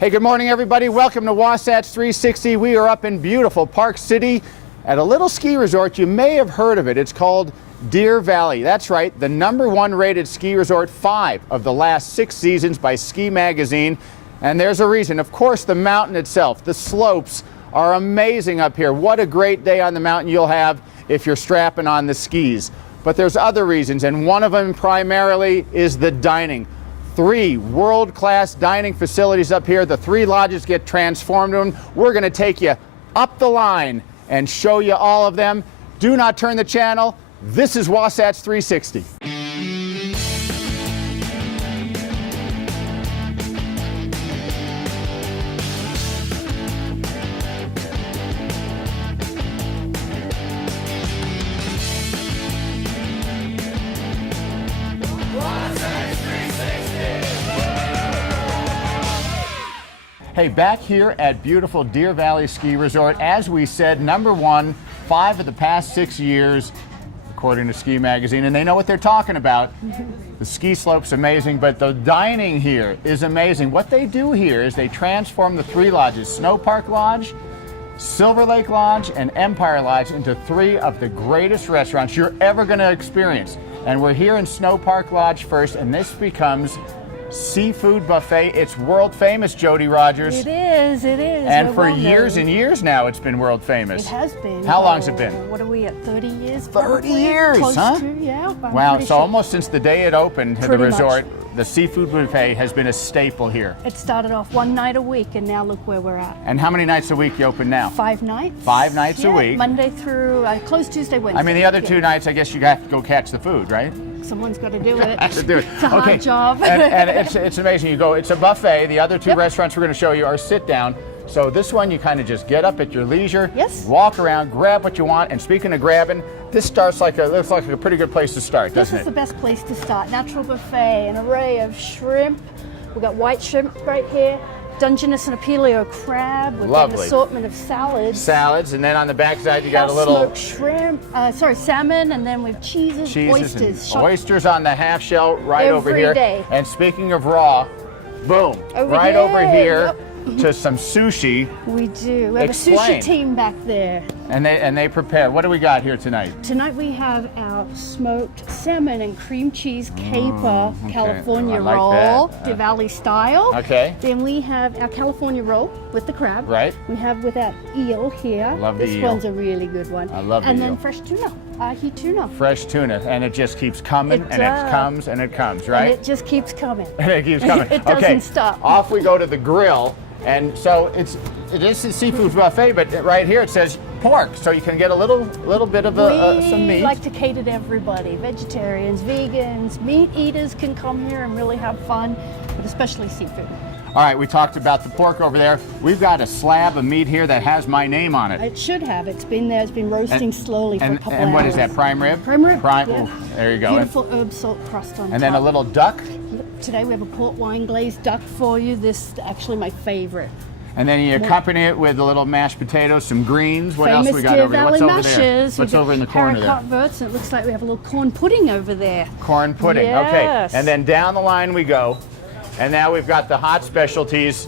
Hey, good morning, everybody. Welcome to Wasatch 360. We are up in beautiful Park City at a little ski resort. You may have heard of it. It's called Deer Valley. That's right, the #1 rated ski resort 5 of the last 6 seasons by Ski Magazine. And there's a reason. Of course, the mountain itself, the slopes are amazing up here. What a great day on the mountain you'll have if you're strapping on the skis. But there's other reasons, and one of them primarily is the dining. 3 world-class dining facilities up here. The 3 lodges get transformed in. We're going to take you up the line and show you all of them. Do not turn the channel. This is Wasatch 360. Hey, back here at beautiful Deer Valley Ski Resort, as we said, #1, 5 of the past 6 years, according to Ski Magazine, and they know what they're talking about. The ski slope's amazing, but the dining here is amazing. What they do here is they transform the 3 lodges, Snow Park Lodge, Silver Lake Lodge, and Empire Lodge, into 3 of the greatest restaurants you're ever going to experience. And we're here in Snow Park Lodge first, and this becomes seafood buffet. It's world famous, Jody Rogers. It is, it is. And for years and years now, it's been world famous. It has been. How long's it been? What are we at, 30 years? 30 probably? years, Close huh? to, yeah. Wow, so almost since the day it opened to the Pretty resort, much. the seafood buffet has been a staple here. It started off 1 night a week, and now look where we're at. And how many nights a week you open now? 5 nights. 5 nights a week. Monday through, close Tuesday, Wednesday. I mean, the other 2 nights, I guess you have to go catch the food, right? Someone's got to do it. Have to do it. It's a hard job. and it's amazing. You go, it's a buffet. The other 2 restaurants we're going to show you are sit down. So this one, you kind of just get up at your leisure, Yes. walk around, grab what you want. And speaking of grabbing, this looks like a pretty good place to start, This doesn't is it? the best place to start. Natural buffet, an array of shrimp. We've got white shrimp right here, Dungeness and a paleo crab with Lovely. an assortment of salads. Salads, and then on the back side you got a little smoked shrimp, salmon, and then with cheeses, oysters. and oysters on the half shell right over Every here. day. And speaking of raw, boom, Over right here, over here yep. to some sushi. We do. We have Explain. a sushi team back there. And they prepare. What do we got here tonight? Tonight we have our smoked salmon and cream cheese caper California I like roll, that. Deer Valley style. Okay. Then we have our California roll with the crab. Right. We have with our eel here. Love the this eel. one's a really good one. I love the And eel. then fresh tuna, ahi tuna. Fresh tuna, and it just keeps coming, It and it does. comes, and it comes, And right? it just keeps coming. And it keeps coming. It Okay, doesn't stop. Off we go to the grill, and so it is a seafood buffet, but right here it says pork, so you can get a little bit of some meat. We like to cater to everybody. Vegetarians, vegans, meat eaters can come here and really have fun, but especially seafood. All right, we talked about the pork over there. We've got a slab of meat here that has my name on it. It should have. It's been there. It's been roasting slowly for a couple hours. And what is that, prime rib? Prime rib. Prime, yeah. ooh, there you go. Beautiful herb salt crust on top. And then a little duck. Today we have a port wine glazed duck for you. This is actually my favorite. And then you accompany it with a little mashed potatoes, some greens. What else we got Deer over here? Valley What's over there? mashes. What's We've over in the got corner haricot there? verts, and it looks like we have a little corn pudding over there. Corn pudding, Yes. okay. And then down the line we go. And now we've got the hot specialties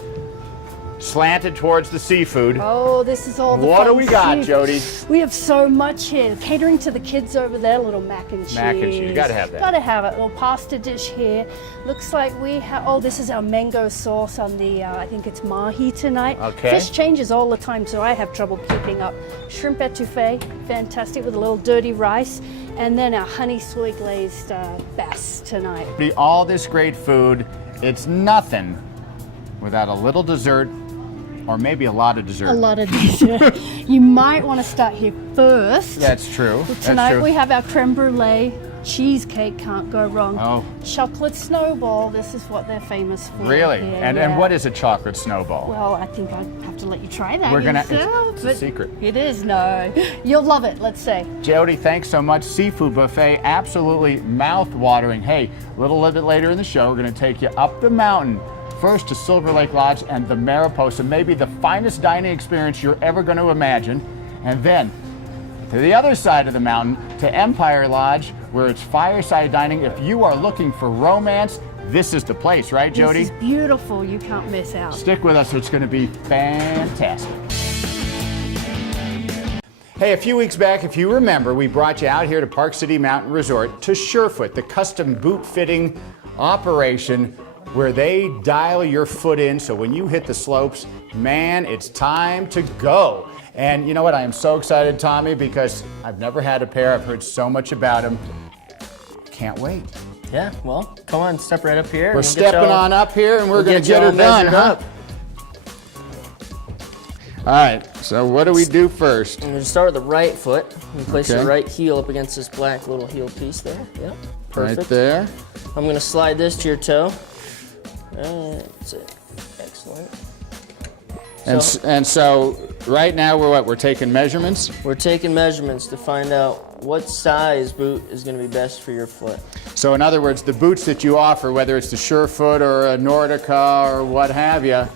slanted towards the seafood. Oh, this is all the What fun do we got, food. Jody? We have so much here. Catering to the kids over there, little mac and cheese. Mac and cheese, you gotta have that. Gotta have it. Little pasta dish here. Looks like we have, oh, this is our mango sauce on the, I think it's mahi tonight. Okay. Fish changes all the time, so I have trouble keeping up. Shrimp etouffee, fantastic, with a little dirty rice. And then our honey soy glazed bass tonight. All this great food, it's nothing without a little dessert, or maybe a lot of dessert. A lot of dessert. You might want to start here first. That's true. Tonight That's true. we have our creme brulee cheesecake, can't go wrong. Oh. Chocolate snowball, this is what they're famous for. Really? here, And yeah. what is a chocolate snowball? Well, I think I have to let you try that. We're gonna- yourself, it's a but secret. It is, no. You'll love it, let's say. Jody, thanks so much. Seafood buffet, absolutely mouth-watering. Hey, a little bit later in the show, we're going to take you up the mountain. First to Silver Lake Lodge and the Mariposa, maybe the finest dining experience you're ever going to imagine. And then to the other side of the mountain, to Empire Lodge, where it's fireside dining. If you are looking for romance this is the place, right, Jody? This is beautiful. You can't miss out. Stick with us, it's going to be fantastic. Hey, a few weeks back, if you remember, we brought you out here to Park City Mountain Resort to SureFoot, the custom boot fitting operation where they dial your foot in so when you hit the slopes, man, it's time to go. And you know what? I am so excited, Tommy, because I've never had a pair. I've heard so much about them. Can't wait. Yeah, well, come on, step right up here. We're stepping on up here and we're going to get her done, huh? All right, so what do we do first? I'm going to start with the right foot. You place your right heel up against this black little heel piece there. Yep, perfect. Right there. I'm going to slide this to your toe. That's it. Excellent. And so right now we're what? We're taking measurements? We're taking measurements to find out what size boot is going to be best for your foot. So in other words, the boots that you offer, whether it's the SureFoot or a Nordica or what have you,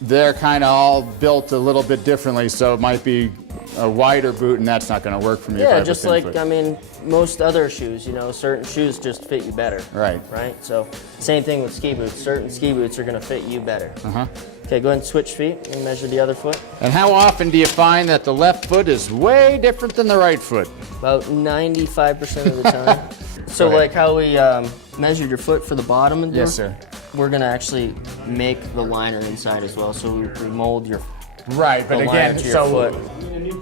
they're kind of all built a little bit differently, so it might be a wider boot and that's not going to work for me. Yeah, just like, I mean, most other shoes, you know, certain shoes just fit you better. Right. Right? So same thing with ski boots. Certain ski boots are going to fit you better. Uh-huh. Okay, go ahead and switch feet and measure the other foot. And how often do you find that the left foot is way different than the right foot? About 95% of the time. So like how we measured your foot for the bottom of the Yes, sir. We're gonna actually make the liner inside as well. So we mold your right, but again, to your foot.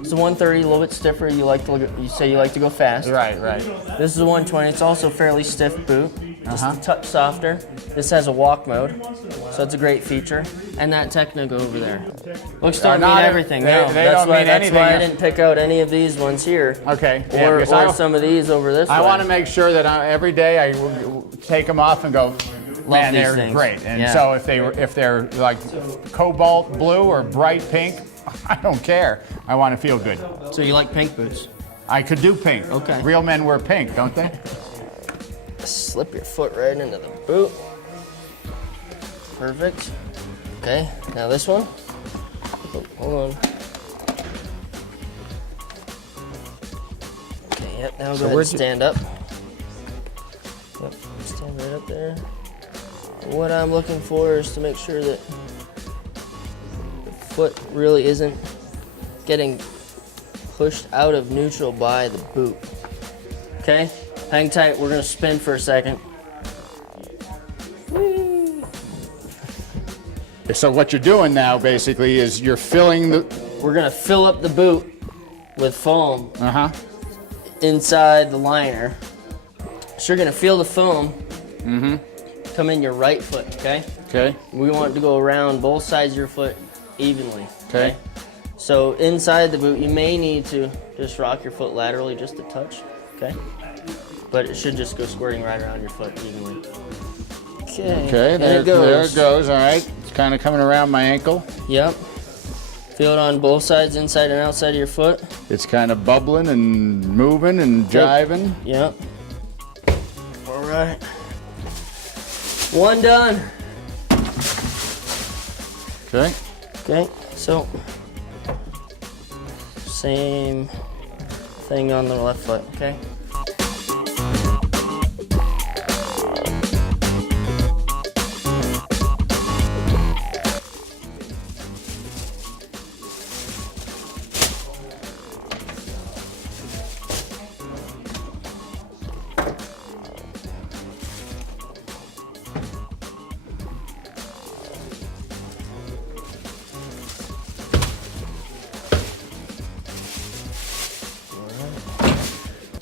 It's a 130, a little bit stiffer. You say you like to go fast. Right. This is a 120. It's also a fairly stiff boot, just a touch softer. This has a walk mode, so it's a great feature. And that Technigo over there. Looks don't mean everything. They don't mean anything. That's why I didn't pick out any of these ones here. Okay. Or some of these over this way. I want to make sure that every day I take them off and go, man, they're great. And so if they're like cobalt blue or bright pink, I don't care. I want to feel good. So you like pink boots? I could do pink. Okay. Real men wear pink, don't they? Slip your foot right into the boot. Perfect. Okay, now this one. Oh, hold on. Okay, yep, now go ahead and stand up. Yep, stand right up there. What I'm looking for is to make sure that the foot really isn't getting pushed out of neutral by the boot. Okay, hang tight, we're gonna spin for a second. So what you're doing now basically is you're filling the... We're gonna fill up the boot with foam inside the liner. So you're gonna feel the foam come in your right foot, okay? Okay. We want it to go around both sides of your foot evenly. Okay. So inside the boot, you may need to just rock your foot laterally just a touch, okay? But it should just go squirting right around your foot evenly. Okay, there it goes, all right. It's kind of coming around my ankle. Yep. Feel it on both sides, inside and outside of your foot. It's kind of bubbling and moving and jiving. Yep. All right. One done. Okay. Okay, so same thing on the left foot, okay?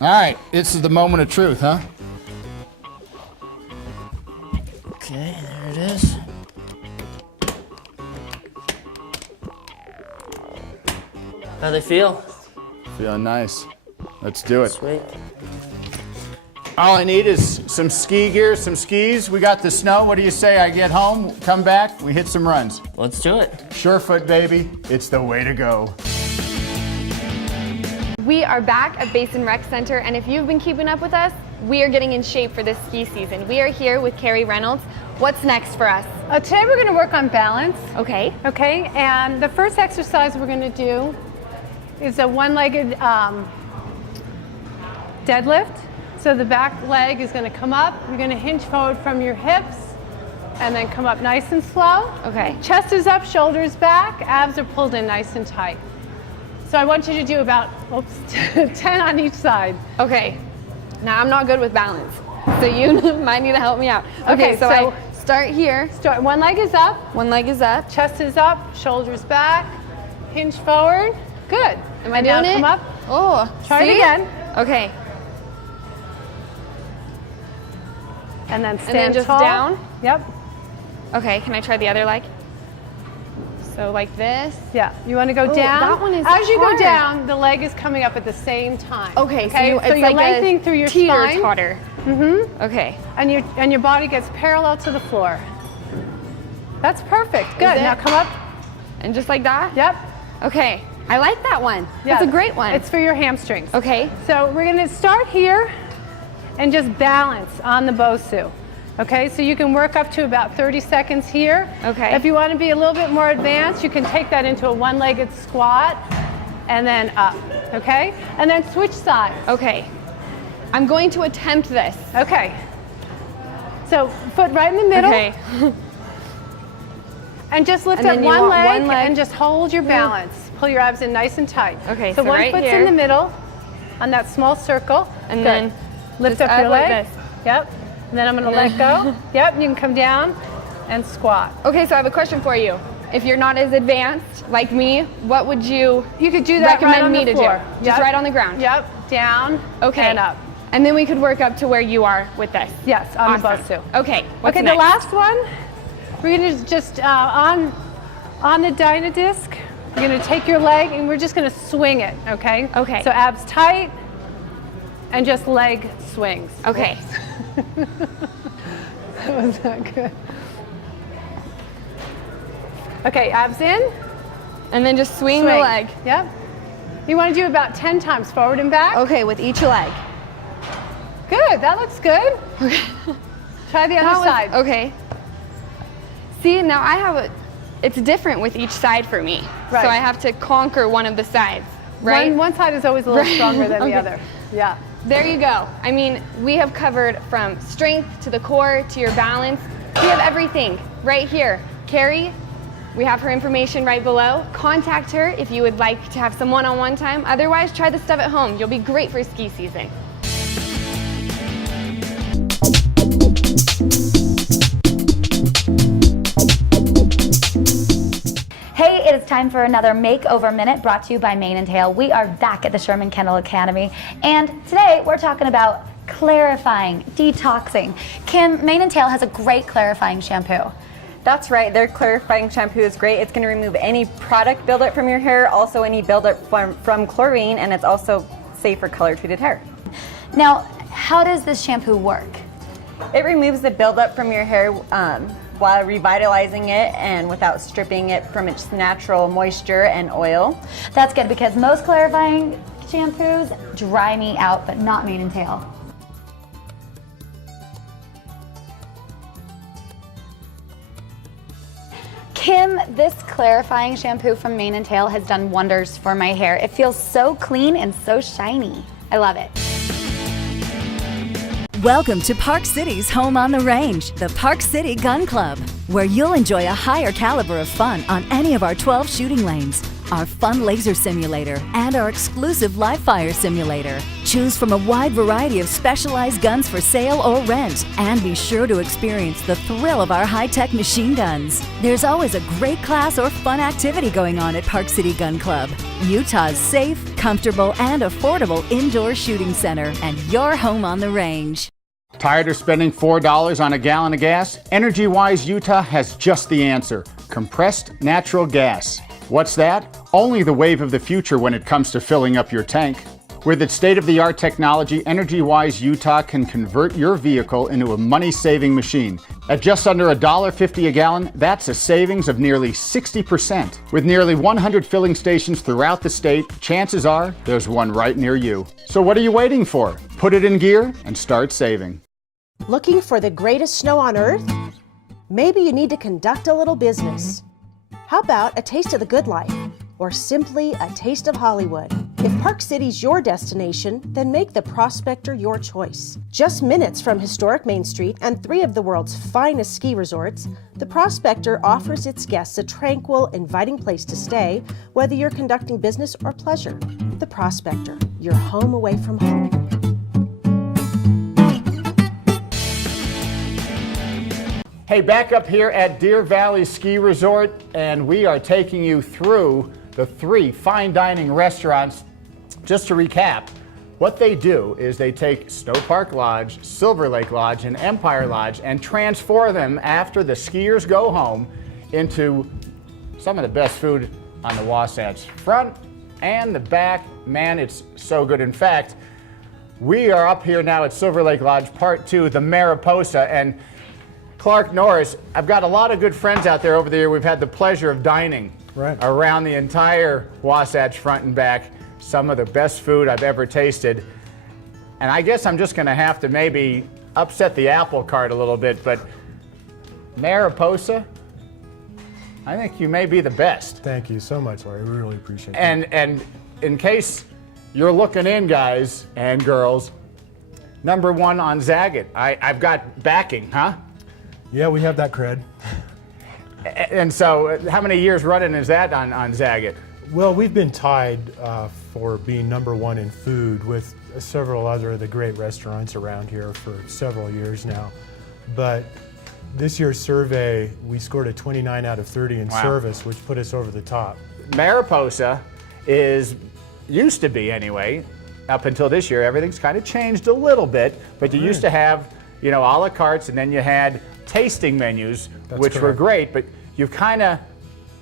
All right, this is the moment of truth, huh? Okay, there it is. How they feel? Feeling nice. Let's do it. Sweet. All I need is some ski gear, some skis. We got the snow. What do you say? I get home, come back, we hit some runs. Let's do it. SureFoot, baby. It's the way to go. We are back at Basin Rec Center, and if you've been keeping up with us, we are getting in shape for this ski season. We are here with Carrie Reynolds. What's next for us? Today we're going to work on balance. Okay. Okay, and the first exercise we're going to do is a one-legged deadlift. So the back leg is going to come up. You're going to hinge forward from your hips and then come up nice and slow. Okay. Chest is up, shoulders back, abs are pulled in nice and tight. So I want you to do about 10 on each side. Okay. Now I'm not good with balance, so you might need to help me out. Okay, so I start here. Start. One leg is up. One leg is up. Chest is up, shoulders back, hinge forward. Good. Am I doing it? Come up. Oh, Try it again. Okay. And then stand And then just tall. down? Yep. Okay, can I try the other leg? So like this. Yeah. You want to go down? that one is As you hard. go down, the leg is coming up at the same time. Okay, so so it's you're like lengthening through your spine. teeter-totter. Mm-hmm. Okay. And your body gets parallel to the floor. That's perfect. Good. it? Now come up. And just like that? Yep. Okay. I like that one. Yeah. That's a great one. It's for your hamstrings. Okay. So we're going to start here and just balance on the Bosu. Okay, so you can work up to about 30 seconds here. Okay. If you want to be a little bit more advanced, you can take that into a one-legged squat and then up. Okay? And then switch sides. Okay. I'm going to attempt this. Okay. So foot right in the middle. Okay. And just lift And up then you one want leg, one leg. and just hold your balance. Pull your abs in nice and tight. Okay, So so one right foot's here. in the middle on that small circle. And Good. then lift just up your up like leg. this. Yep. And then I'm going to let go. Yep. You can come down and squat. Okay, so I have a question for you. If you're not as advanced like me, what would you You could do that right recommend on me the to floor. do? Just right on the ground? Yep. Down. Okay. And up. And then we could work up to where you are with this. Yes, on Awesome. the Bosu. Okay, what's Okay, next? the last one, we're going to just on the Dynadisc, you're going to take your leg and we're just going to swing it, okay? Okay. So abs tight and just leg swings. Okay. That was not good. Okay, abs in. And then just swing the leg. Yep. You want to do about 10 times forward and back. Okay, with each leg. Good, that looks good. Try the other side. Okay. See, now I have it's different with each side for me. Right. So I have to conquer one of the sides, right? One side is always a little Right. stronger than Okay. the other. Yeah. There you go. I mean, we have covered from strength to the core to your balance. We have everything right here. Carrie, we have her information right below. Contact her if you would like to have some one-on-one time. Otherwise, try this stuff at home. You'll be great for ski season. Hey, it is time for another Makeover Minute brought to you by Mane & Tail. We are back at the Sherman Kendall Academy, and today we're talking about clarifying, detoxing. Kim, Mane & Tail has a great clarifying shampoo. That's right, their clarifying shampoo is great. It's going to remove any product buildup from your hair, also any buildup from chlorine, and it's also safe for color-treated hair. Now, how does this shampoo work? It removes the buildup from your hair while revitalizing it and without stripping it from its natural moisture and oil. That's good because most clarifying shampoos dry me out, but not Mane & Tail. Kim, this clarifying shampoo from Mane & Tail has done wonders for my hair. It feels so clean and so shiny. I love it. Welcome to Park City's Home on the Range, the Park City Gun Club, where you'll enjoy a higher caliber of fun on any of our 12 shooting lanes, our fun laser simulator, and our exclusive live fire simulator. Choose from a wide variety of specialized guns for sale or rent, and be sure to experience the thrill of our high-tech machine guns. There's always a great class or fun activity going on at Park City Gun Club, Utah's safe, comfortable, and affordable indoor shooting center, and your home on the range. Tired of spending $4 on a gallon of gas? Energywise Utah has just the answer: compressed natural gas. What's that? Only the wave of the future when it comes to filling up your tank. With its state-of-the-art technology, Energywise Utah can convert your vehicle into a money-saving machine. At just under $1.50 a gallon, that's a savings of nearly 60%. With nearly 100 filling stations throughout the state, chances are there's one right near you. So what are you waiting for? Put it in gear and start saving. Looking for the greatest snow on earth? Maybe you need to conduct a little business. How about a taste of the good life, or simply a taste of Hollywood? If Park City's your destination, then make the Prospector your choice. Just minutes from historic Main Street and 3 of the world's finest ski resorts, the Prospector offers its guests a tranquil, inviting place to stay, whether you're conducting business or pleasure. The Prospector, your home away from home. Hey, back up here at Deer Valley Ski Resort, and we are taking you through the 3 fine dining restaurants. Just to recap, what they do is they take Snow Park Lodge, Silver Lake Lodge, and Empire Lodge and transform them after the skiers go home into some of the best food on the Wasatch Front and the back. Man, it's so good. In fact, we are up here now at Silver Lake Lodge, Part 2, the Mariposa, and Clark Norris, I've got a lot of good friends out there over the year. We've had the pleasure of dining around the entire Wasatch Front and back. Some of the best food I've ever tasted. And I guess I'm just going to have to maybe upset the apple cart a little bit, but Mariposa, I think you may be the best. Thank you so much, Larry. We really appreciate it. And in case you're looking in, guys and girls, #1 on Zagat. I've got backing, huh? Yeah, we have that cred. And so, how many years running is that on Zagat? Well, we've been tied for being #1 in food with several other of the great restaurants around here for several years now. But this year's survey, we scored a 29 out of 30 in service, which put us over the top. Mariposa used to be anyway, up until this year, everything's kind of changed a little bit, but you used to have, a la cartes, and then you had tasting menus, which were great, but you've kind of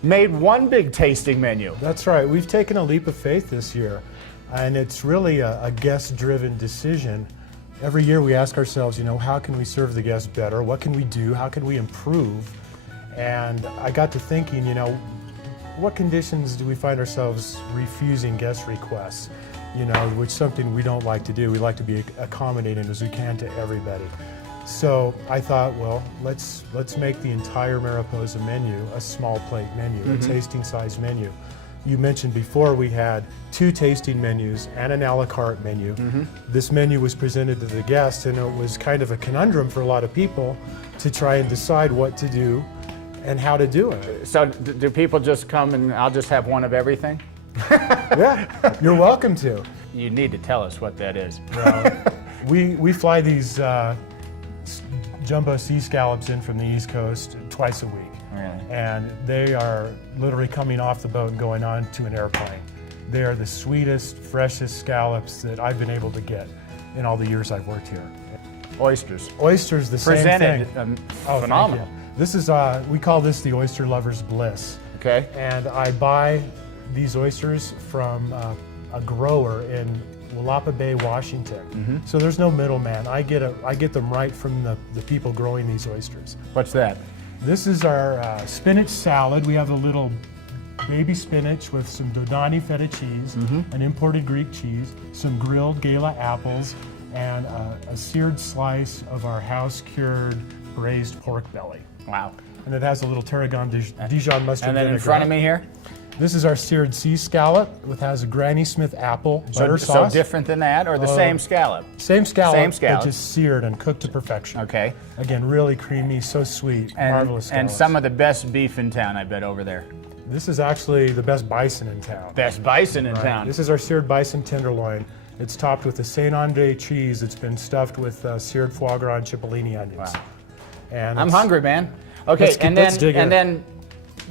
made one big tasting menu. That's right. We've taken a leap of faith this year, and it's really a guest-driven decision. Every year we ask ourselves, how can we serve the guests better? What can we do? How can we improve? And I got to thinking, what conditions do we find ourselves refusing guest requests? Which is something we don't like to do. We like to be accommodating as we can to everybody. So I thought, well, let's make the entire Mariposa menu a small plate menu, a tasting size menu. You mentioned before we had 2 tasting menus and an a la carte menu. This menu was presented to the guests, and it was kind of a conundrum for a lot of people to try and decide what to do and how to do it. So do people just come and I'll just have one of everything? Yeah, you're welcome to. You need to tell us what that is. Well, we fly these jumbo sea scallops in from the East Coast twice a week. Really? And they are literally coming off the boat and going on to an airplane. They are the sweetest, freshest scallops that I've been able to get in all the years I've worked here. Oysters. Oysters, the same thing. Phenomenal. This is, we call this the oyster lover's bliss. Okay. And I buy these oysters from a grower in Willapa Bay, Washington. So there's no middleman. I get them right from the people growing these oysters. What's that? This is our spinach salad. We have a little baby spinach with some Dodani feta cheese, an imported Greek cheese, some grilled Gala apples, and a seared slice of our house-cured braised pork belly. Wow. And it has a little tarragon Dijon mustard And then in vinaigrette. front of me here? This is our seared sea scallop, which has a Granny Smith apple butter sauce. So different than that, or the same scallop? Same scallop, Same scallop, but just seared and cooked to perfection. Okay. Again, really creamy, so sweet, marvelous scallops. And some of the best beef in town, I bet, over there. This is actually the best bison in town. Best bison in town. This is our seared bison tenderloin. It's topped with a Saint Andre cheese. It's been stuffed with seared foie gras and cipollini onions. Wow. And I'm hungry, man. Okay, let's dig in. and then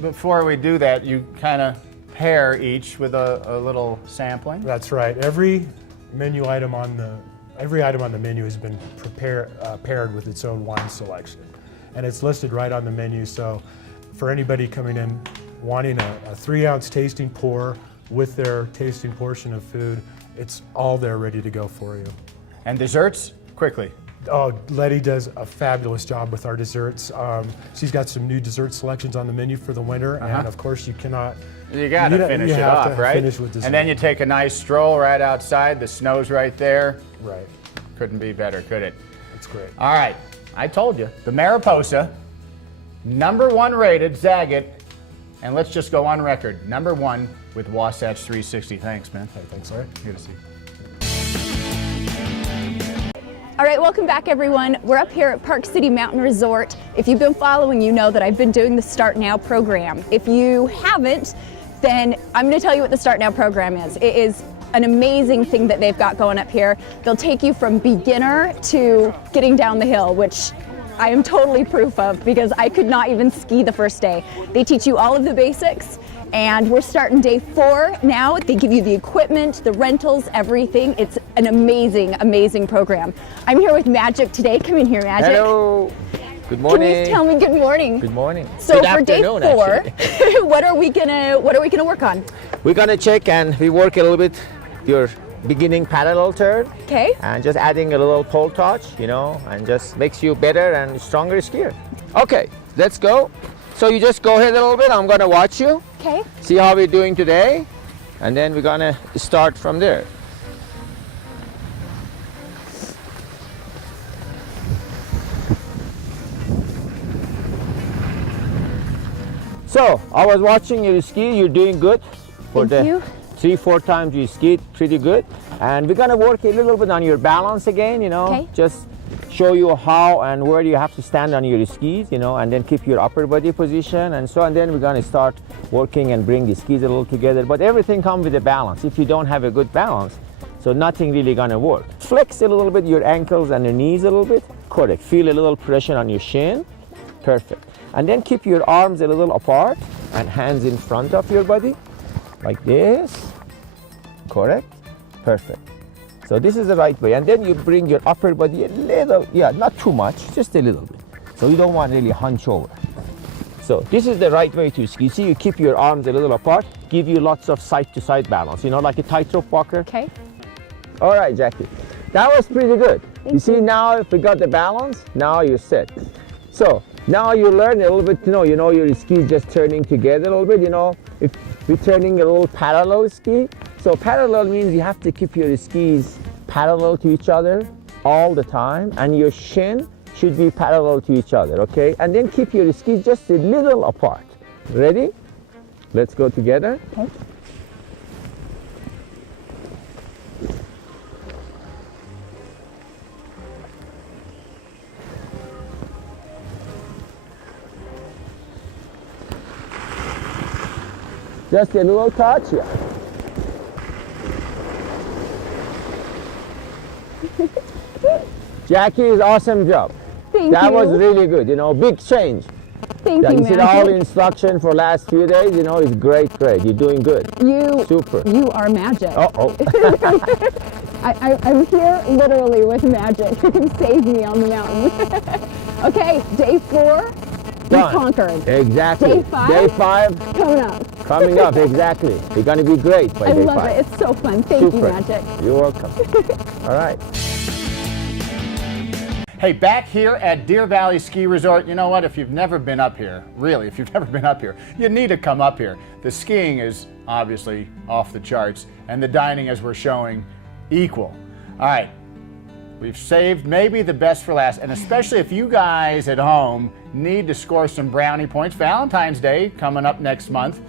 before we do that, you kind of pair each with a little sampling. That's right. Every item on the menu has been paired with its own wine selection, and it's listed right on the menu. So, for anybody coming in wanting a 3-ounce tasting pour with their tasting portion of food, it's all there ready to go for you. And desserts, quickly. Oh, Letty does a fabulous job with our desserts. She's got some new dessert selections on the menu for the winter, and of course you cannot. You got to finish it off, right? Finish with dessert. And then you take a nice stroll right outside. The snow's right there. Right. Couldn't be better, could it? That's great. All right, I told you, the Mariposa, #1 rated Zagat, And let's just go on record. #1 with Wasatch 360. Thanks, man. Hey, thanks, Larry. Good to see you. All right, welcome back everyone. We're up here at Park City Mountain Resort. If you've been following, you know that I've been doing the Start Now program. If you haven't, then I'm gonna tell you what the Start Now program is. It is an amazing thing that they've got going up here. They'll take you from beginner to getting down the hill, which I am totally proof of because I could not even ski the first day. They teach you all of the basics. And we're starting day 4 now. They give you the equipment, the rentals, everything. It's an amazing, amazing program. I'm here with Magic today. Come in here, Magic. Hello. Good morning. Can you tell me good morning? Good morning. So Good for day afternoon, 4, actually. what are we gonna work on? We're gonna check and we work a little bit your beginning parallel turn. Okay. And just adding a little pole touch, you know, and just makes you better and stronger skier. Okay, let's go. So you just go ahead a little bit. I'm gonna watch you. Okay. See how we're doing today, and then we're gonna start from there. So I was watching you ski. You're doing good. For Thank the you. 3-4 times you skied, pretty good. And we're gonna work a little bit on your balance again. You know, Okay. just show you how and where you have to stand on your skis. You know, and then keep your upper body position and so. And then we're gonna start working and bring the skis a little together. But everything comes with a balance. If you don't have a good balance, so nothing really gonna work. Flex a little bit your ankles and your knees a little bit. Correct. Feel a little pressure on your shin. Perfect. And then keep your arms a little apart and hands in front of your body, like this. Correct. Perfect. So this is the right way. And then you bring your upper body a little, yeah, not too much, just a little bit. So you don't want really hunch over. So this is the right way to ski. See, you keep your arms a little apart, give you lots of side-to-side balance, you know, like a tightrope walker. Okay. All right, Jackie. That was pretty good. You see now, if we got the balance, now you're set. So now you learn a little bit, you know your skis just turning together a little bit, you know. If we're turning a little parallel ski, so parallel means you have to keep your skis parallel to each other all the time, and your shin should be parallel to each other, okay? And then keep your skis just a little apart. Ready? Let's go together. Okay. Just a little touch, yeah. Jackie's awesome job. Thank That you. was really good, you know, big change. Thank Yeah, you, you see all the Magic. instruction for last few days, you know, it's great. You're doing good. Super. You are Magic. Uh-oh. I'm here literally with Magic who can save me on the mountain. Okay, day 4, we Done. conquered. Exactly. Day 5? Day 5 Coming up. coming up, exactly. You're gonna be great by I day love 5. it. It's so fun. Thank you, Super. Magic. You're welcome. All right. Hey, back here at Deer Valley Ski Resort, you know what? If you've never been up here, really, if you've never been up here, you need to come up here. The skiing is obviously off the charts, and the dining, as we're showing, equal. All right, we've saved maybe the best for last, and especially if you guys at home need to score some brownie points. Valentine's Day coming up next month.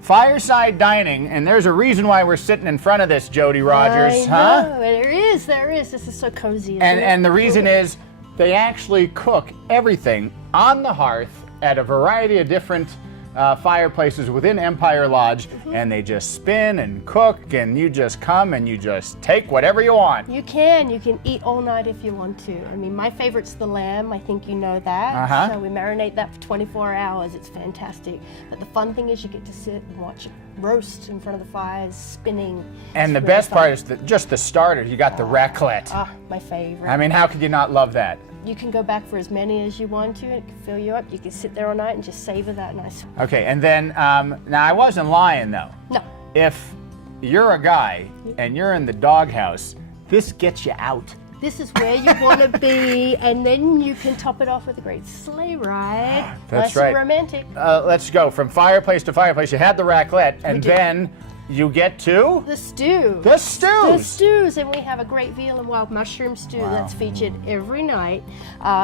Fireside dining, and there's a reason why we're sitting in front of this, Jody Rogers, I know, there is. This is so cozy. And the reason is they actually cook everything on the hearth at a variety of different fireplaces within Empire Lodge, and they just spin and cook, and you just come and you just take whatever you want. You can eat all night if you want to. I mean, my favorite's the lamb. I think you know that. So we marinate that for 24 hours. It's fantastic. But the fun thing is you get to sit and watch it roast in front of the fires, spinning. And the really best fun. part is just the starter. You got the raclette. My favorite. I mean, how could you not love that? You can go back for as many as you want to. It can fill you up. You can sit there all night and just savor that nice. Okay, and then, now I wasn't lying though. No. If you're a guy and you're in the doghouse, this gets you out. This is where you want to be, and then you can top it off with a great sleigh ride. That's nice right. And romantic. Let's go from fireplace to fireplace. You had the raclette, and then you get to the stew. The stews. The stews, and we have a great veal and wild mushroom stew that's featured every night.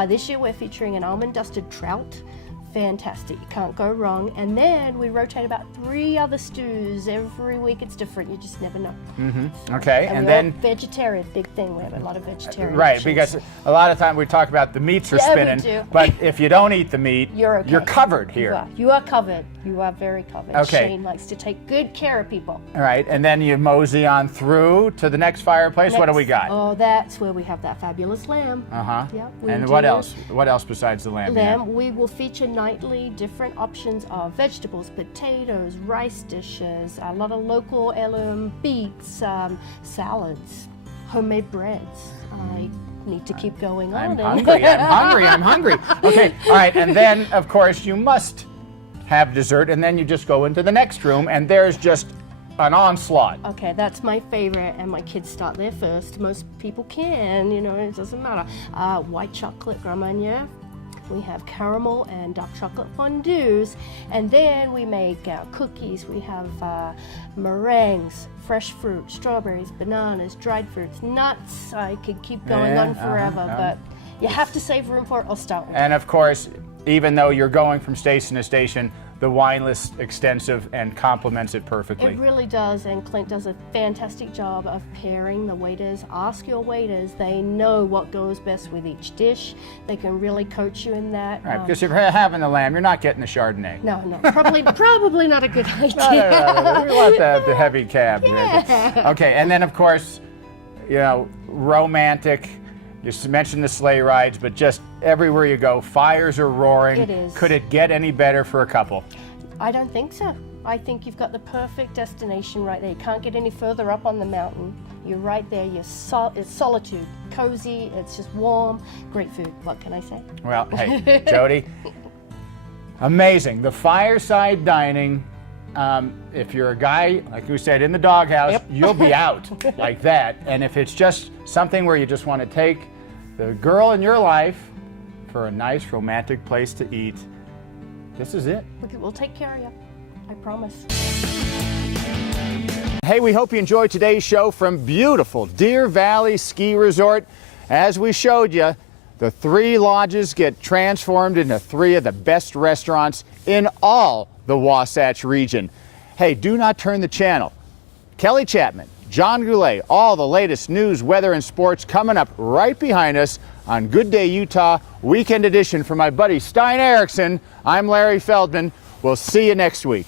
This year we're featuring an almond dusted trout, fantastic. You can't go wrong. And then we rotate about 3 other stews. Every week it's different. You just never know. Okay, And then vegetarian, big thing. We have a lot of vegetarian. right, options. because a lot of time we talk about the meats are Yeah, we spinning, do. but if you don't eat the meat, You're okay. you're covered here. You are covered. You are very covered. Okay. Shane likes to take good care of people. All right, and then you mosey on through to the next fireplace. What do we got? Oh, that's where we have that fabulous lamb. Uh-huh. we And do what else? What else besides the lamb? Lamb, we will feature nightly different options of vegetables, potatoes, rice dishes, a lot of local heirloom beets, salads, homemade breads. I need to keep going on. I'm hungry. Okay, all right, and then, of course, you must have dessert, and then you just go into the next room, and there's just an onslaught. Okay, that's my favorite, and my kids start there first. Most people can, it doesn't matter. White chocolate grand marnier. We have caramel and dark chocolate fondues, and then we make cookies. We have meringues, fresh fruit, strawberries, bananas, dried fruits, nuts. I could keep going on forever, but you have to save room for it or start with. And of course, even though you're going from station to station, the wine list extensive and complements it perfectly. It really does, and Clint does a fantastic job of pairing the waiters. Ask your waiters; they know what goes best with each dish. They can really coach you in that. Right, because if you're having the lamb, you're not getting the Chardonnay. No, probably not a good idea. No. We want the heavy cab. Yeah. Okay, and then of course, romantic. You mentioned the sleigh rides, but just everywhere you go, fires are roaring. It is. Could it get any better for a couple? I don't think so. I think you've got the perfect destination right there. You can't get any further up on the mountain. You're right there. It's solitude, cozy. It's just warm. Great food. What can I say? Well, hey, Jody, amazing. The fireside dining. If you're a guy, like we said, in the doghouse, you'll be out like that. And if it's just something where you just want to take the girl in your life for a nice romantic place to eat, this is it. We'll take care of you. I promise. Hey, we hope you enjoyed today's show from beautiful Deer Valley Ski Resort. As we showed you, the 3 lodges get transformed into 3 of the best restaurants in all the Wasatch region. Hey, do not turn the channel. Kelly Chapman, John Goulet, all the latest news, weather, and sports coming up right behind us on Good Day Utah Weekend Edition. For my buddy Stein Erickson, I'm Larry Feldman. We'll see you next week.